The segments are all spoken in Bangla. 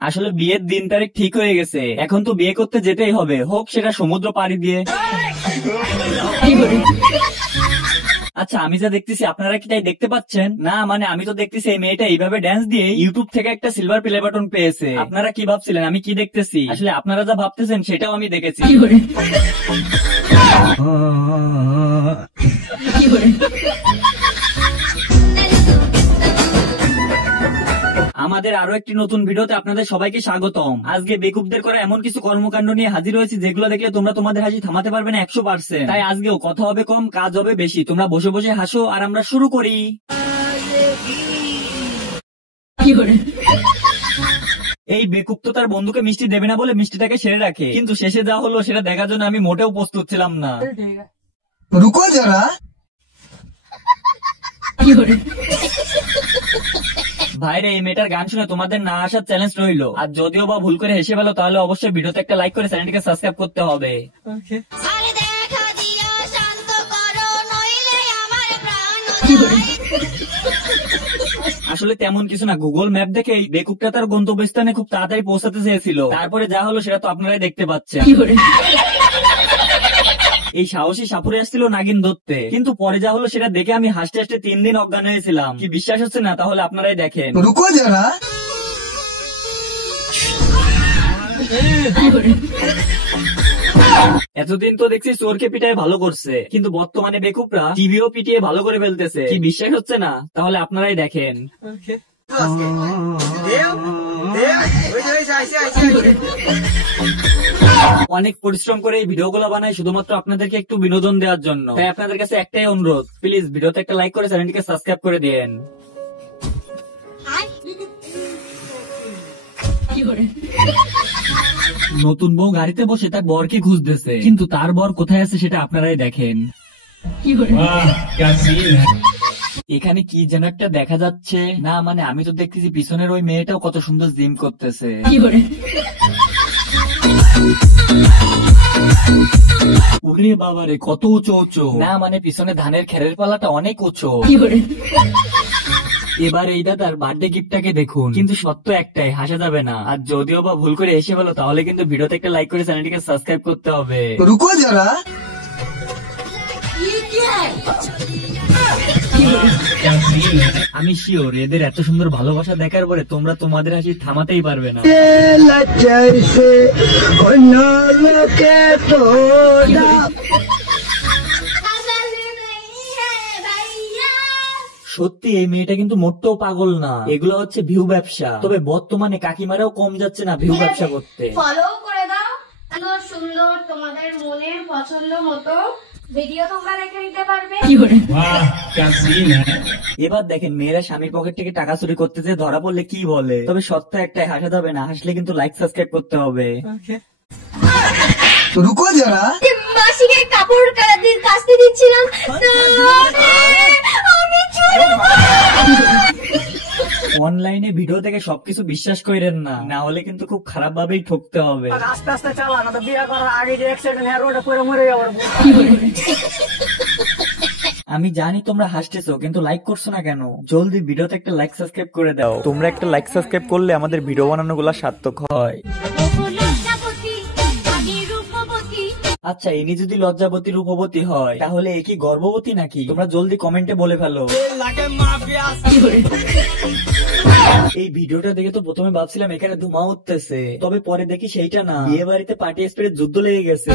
আসলে বিয়ের দিন তারিখ ঠিক হয়ে গেছে, এখন তো বিয়ে করতে যেতেই হবে, হোক সেটা সমুদ্র পাড়ি দিয়ে। আচ্ছা, আমি যা দেখতেছি আপনারা কি তাই দেখতে পাচ্ছেন? না মানে আমি তো দেখতেছি এই মেয়েটা এইভাবে ড্যান্স দিয়ে ইউটিউব থেকে একটা সিলভার প্লে বাটন পেয়েছে। আপনারা কি ভাবছিলেন আমি কি দেখতেছি? আসলে আপনারা যা ভাবতেছেন সেটাও আমি দেখেছি। আমাদের আরো একটি নতুন ভিডিওতে আপনাদের সবাইকে স্বাগতম। আজকে বেকুবদের করা এমন কিছু কর্মকাণ্ড নিয়ে হাজির হয়েছি যেগুলো দেখলে তোমরা তোমাদের হাসি থামাতে পারবে না 100%। তাই আজকেও কথা হবে কম, কাজ হবে বেশি। তোমরা বসে বসে হাসো আর আমরা শুরু করি। এই বেকুব তো তার বন্ধুকে মিষ্টি দেবে না বলে মিষ্টিটাকে সেরে রাখে, কিন্তু শেষে যা হলো সেটা দেখার জন্য আমি মোটেও প্রস্তুত ছিলাম না। রুকো যারা। ভাইরে, এই মেয়েটার গান শুনে তোমাদের না আসার চ্যালেঞ্জ রইলো। আর যদিও বা ভুল করে হেসে ফেলো তাহলে অবশ্যই ভিডিওতে একটা লাইক করে চ্যানেলটিকে সাবস্ক্রাইব করতে হবে। আসলে তেমন কিছু না, গুগল ম্যাপ দেখে এই বেকুবটা তার গন্তব্যস্থানে খুব তাড়াতাড়ি পৌঁছাতে চেয়েছিল। তারপরে যা হলো সেটা তো আপনারাই দেখতে পাচ্ছেন। এই সাহসী সাপুরে আসছিল নাগিন ধরতে, কিন্তু পরে যা হলো সেটা দেখে আমি হাসতে হাসতে 3 দিন অজ্ঞান হয়েছিলাম। কি বিশ্বাস হচ্ছে না? তাহলে আপনারাই দেখেন। রুকো যারা। এতদিন তো দেখছি চোরকে পিটায় ভালো করছে, কিন্তু বর্তমানে বেকুবরা টিভিও পিটিয়ে ভালো করে ফেলতেছে। কি বিশ্বাস হচ্ছে না? তাহলে আপনারাই দেখেন। অনেক পরিশ্রম করে এই ভিডিওগুলো বানাই শুধুমাত্র আপনাদেরকে একটু বিনোদন দেওয়ার জন্য। তাই আপনাদের কাছে একটাই অনুরোধ, প্লিজ ভিডিওতে একটা লাইক করে চ্যানেলটিকে সাবস্ক্রাইব করে দিন। নতুন বউ গাড়িতে বসে তার বরকে খুঁজতেছে, কিন্তু তার বর কোথায় আছে সেটা আপনারাই দেখেন। এখানে কি যেন একটা দেখা যাচ্ছে, না মানে আমি তো দেখতেছি পিছনের ওই মেয়েটাও কত সুন্দর জিম করতেছে। ওরে বাবারে, কত উঁচু উঁচু, না মানে পিছনে ধানের খেরের পালাটা অনেক উঁচু। এবার এই দাদার বার্থডে গিফটটাকে দেখুন, কিন্তু সত্য একটাই, হাসা যাবে না। আর যদিও বা ভুল করে এসে বলো তাহলে কিন্তু ভিডিওতে একটা লাইক করে চ্যানেলটিকে সাবস্ক্রাইব করতে হবে। রুকো যারা। আমি শিওর এদের এত সুন্দর ভালোবাসা দেখার পরে তোমরা তোমাদের হাসি থামাতেই পারবে না। সত্যি এই মেয়েটা কিন্তু মোটেও পাগল না, এগুলো হচ্ছে ভিউ ব্যবসা। তবে বর্তমানে কাকিমারাও কম যাচ্ছে না ভিউ ব্যবসা করতে। ফলো করে দাও, সুন্দর সুন্দর তোমাদের মনের পছন্দ মতো ভিডিও তোমরা দেখে নিতে পারবে। এবার দেখেন মেয়েরা স্বামীর পকেট থেকে টাকা চুরি করতে যেয়ে ধরা পড়লে কি বলে। তবে সত্য একটাই, হাসা যাবে না, হাসলে কিন্তু লাইক সাবস্ক্রাইব করতে হবে। রুকো যারা। মাসিকে কাপড় কাচতে দিচ্ছিলাম, আমি চুরি অনলাইনে ভিডিও থেকে সবকিছু বিশ্বাস করেন না, না হলে কিন্তু খুব খারাপ ভাবেই ঠকতে হবে। আস্তে আস্তে চালা না তো বিয়ে করার আগে যে অ্যাক্সিডেন্ট রোডে পড়ে মরে যাওয়ার। আমি জানি তোমরা হাসতেছো, কিন্তু লাইক করছো না কেন? জলদি ভিডিওতে একটা লাইক সাবস্ক্রাইব করে দাও। তোমরা একটা লাইক সাবস্ক্রাইব করলে আমাদের ভিডিও বানানোগুলো সার্থক হয়। আচ্ছা, ইনি যদি লজ্জাবতী রূপবতী হয় তাহলে এ কি গর্ভবতী নাকি? তোমরা জলদি কমেন্টে বলে ফেলো। এই ভিডিওটা দেখে তো প্রথমে ভাবছিলাম এখানে ধোঁয়া উঠতেছে, তবে পরে দেখি সেইটা না, বিয়ে বাড়িতে পার্টি স্প্রে যুদ্ধ লেগে গেছে।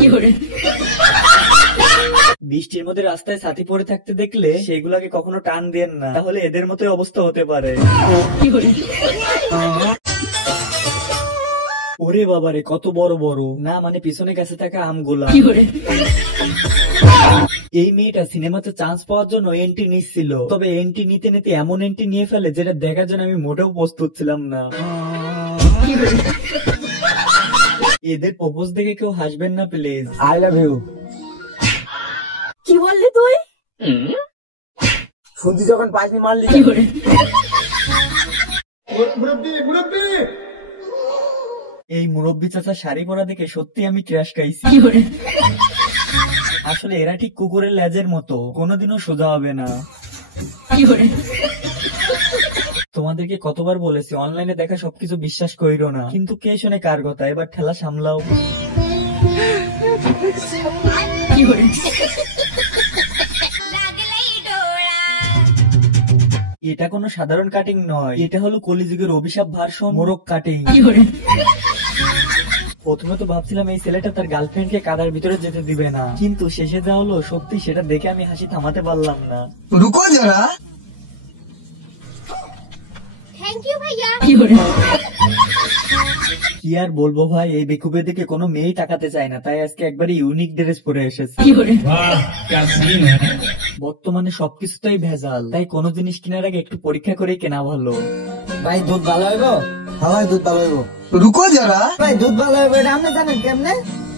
বৃষ্টির মধ্যে রাস্তায় ছাতি পড়ে থাকতে দেখলে সেগুলাকে কখনো টান দেন না, তাহলে এদের মতোই অবস্থা হতে পারে। ওরে বাবারে, কত বড় বড়, না মানে পিছনে গাছে থাকা আমগুলা। এই মেয়েটা সিনেমাতে চান্স পাওয়ার জন্য এন্ট্রি নিচ্ছিল, তবে এন্ট্রি নিতে নিতে এমন এন্ট্রি নিয়ে ফেলে যেটা দেখার জন্য আমি মোটেও প্রস্তুত ছিলাম না। এদের প্রপোজ দেখে কেউ হাসবেন না প্লিজ। I love you. কি বললি তুই? শুনছি যখন পাঁচনি মারলি। এই মুরব্বী চাচা শাড়ি পরা দেখে সত্যি আমি ক্র্যাশ খাইছি। আসলে এরা ঠিক কুকুরের লেজের মতো, কোনোদিনও সোজা হবে না। তোমাদেরকে কতবার বলেছি অনলাইনে দেখা সবকিছু বিশ্বাস করিরো না, কিন্তু কে শোনে কার কথা। এবার ঠেলা সামলাও। এটা কোনো সাধারণ কাটিং নয়, এটা হলো কলিযুগের অভিশাপ ভার্সন মোরগ কাটিং। প্রথমে তো ভাবছিলাম এই ছেলেটা তার গার্লফ্রেন্ডকে কাদার ভিতরে যেতে দিবে না, কিন্তু শেষে যা হলো সত্যি সেটা দেখে আমি হাসি থামাতে পারলাম না। रुको जरा। থ্যাংক ইউ ভাইয়া। কি আর বলবো ভাই, এই বেকুবের দিকে কোনো মেয়েই তাকাতে চায় না, তাই আজকে একবারে ইউনিক ড্রেস পরে এসেছে। বর্তমানে সবকিছুতেই ভেজাল, তাই কোনো জিনিস কেনার আগে একটু পরীক্ষা করে কেনা ভালো। ভাই দুধ ভালো হইব? हाँ भाई दूध डालो रुको जरा। ভাই দুধ ভালো হইব এটা আপনি জানেন কেমনে?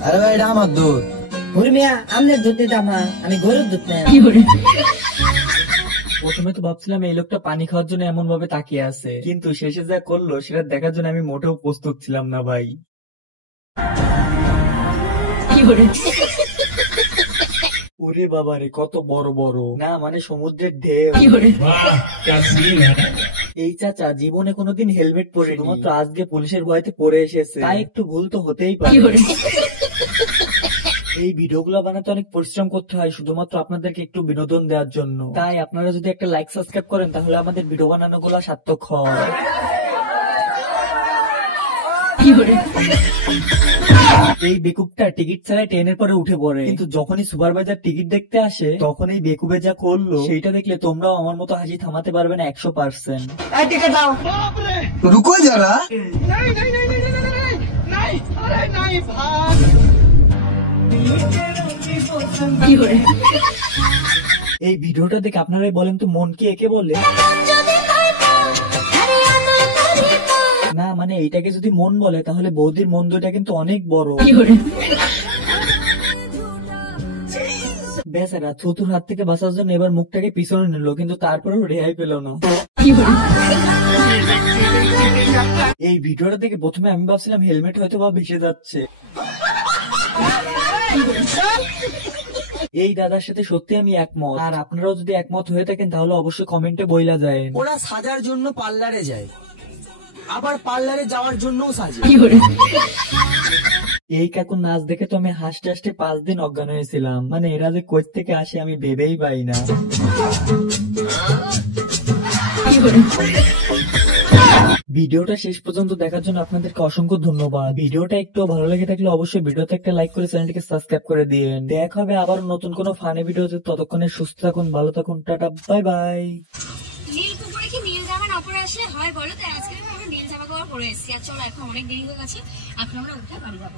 अरे भाई এটা আমার দুধ। মিয়া আমনের দুধ দিতাম না, আমি গরুর দুধ নেই। প্রথমে তো ভাবছিলাম এই লোকটা পানি খাওয়ার জন্য এমন ভাবে তাকিয়ে আছে, কিন্তু শেষে যা করলো সেটা দেখার জন্য আমি মোটেও প্রস্তুত ছিলাম না ভাই। ওরে বাবারে কত বড় বড়, না মানে সমুদ্রের ঢেউ। এই চাচা জীবনে কোনোদিন হেলমেট পরে শুধুমাত্র আজকে পুলিশের ভয়তে পরে এসেছে, তাই একটু ভুল তো হতেই পারে। এই ভিডিওগুলো বানাতে অনেক পরিশ্রম করতে হয় শুধুমাত্র আপনাদেরকে একটু বিনোদন দেওয়ার জন্য, তাই আপনারা যদি একটা লাইক সাবস্ক্রাইব করেন তাহলে আমাদের ভিডিও বানানো গুলো সার্থক হয়। এই বেকুবটা টিকিট ছাড়াই ট্রেনের পরে উঠে পড়ে, কিন্তু যখনই সুপারভাইজার টিকিট দেখতে আসে তখন এই বেকুবে যা করলো সেইটা দেখলে তোমরাও আমার মতো হাসি থামাতে পারবে না 100%। এই টিকিট দাও। रुको जरा। এই ভিডিওটা দেখে আপনারাই বলেন তো মন কি একে বলে? না মানে এইটাকে যদি মন বলে তাহলে বৌদির মন দুইটা কিন্তু অনেক বড়। বেচারা থুতুর হাত থেকে বাঁচার জন্য এবার মুখটাকে পিছনে নিল, কিন্তু তারপরেও রেহাই পেল না। এই ভিডিওটা দেখে প্রথমে আমি ভাবছিলাম হেলমেট হয়তো বা ভেসে যাচ্ছে। এই দাদার সাথে সত্যি আমি একমত, আর আপনারাও যদি একমত হয়ে থাকেন তাহলে অবশ্যই কমেন্টে বইলা যায়। ওরা সাজার জন্য পার্লারে যায়, আবার পার্লারে যাওয়ার জন্যও সাজে। এই কাকুর নাচ দেখে তো আমি হাসতে হাসতে 5 দিন অজ্ঞান হয়েছিলাম, মানে এরা যে কই থেকে আসে আমি ভেবেই পাই না। ভিডিওটা শেষ পর্যন্ত দেখার জন্য আপনাদেরকে অসংখ্য ধন্যবাদ। ভিডিওটা একটু ভালো লেগে থাকলে অবশ্যই ভিডিওতে একটা লাইক করে চ্যানেলটিকে সাবস্ক্রাইব করে দিন। দেখা হবে আবার নতুন কোনো ফানি ভিডিওতে, ততক্ষণে সুস্থ থাকুন, ভালো থাকুন, টাটা বাই বাই। নীল কুকুরে কি নীল জামা না পরে আসলে হয় বলো? তাই আজকে আমরা নীল জামা কাপড় পরে এসেছি। আর চলো এখন অনেক দেরি হয়ে গেছে, এখন আমরা উঠে বাড়ি যাবো।